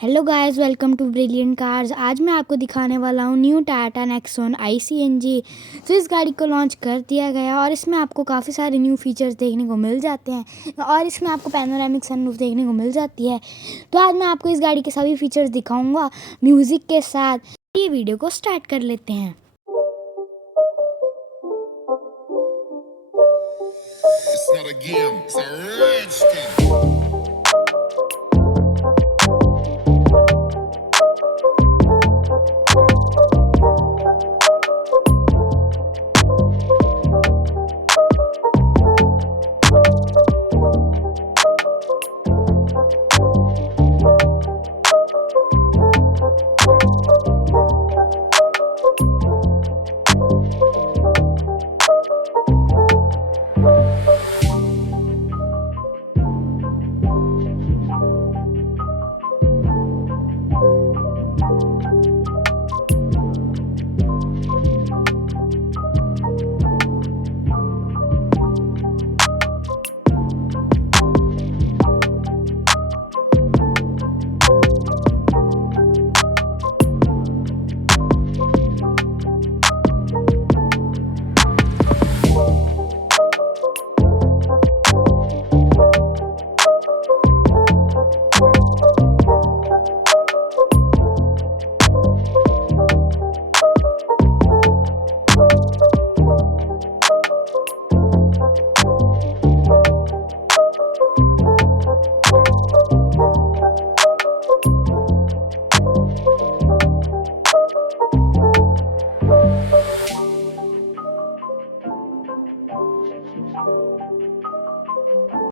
Hello guys, welcome to brilliant cars. आज मैं आपको दिखाने वाला हूँ न्यू टाटा नेक्सॉन i-CNG। तो इस गाड़ी को लॉन्च कर दिया गया और इसमें आपको काफ़ी सारे न्यू फीचर्स देखने को मिल जाते हैं और इसमें आपको पैनोरामिक सनरूफ देखने को मिल जाती है। तो आज मैं आपको इस गाड़ी के सभी फीचर्स दिखाऊंगा म्यूज़िक के साथ। ये वीडियो को स्टार्ट कर लेते हैं। It's not a game, it's a rich thing.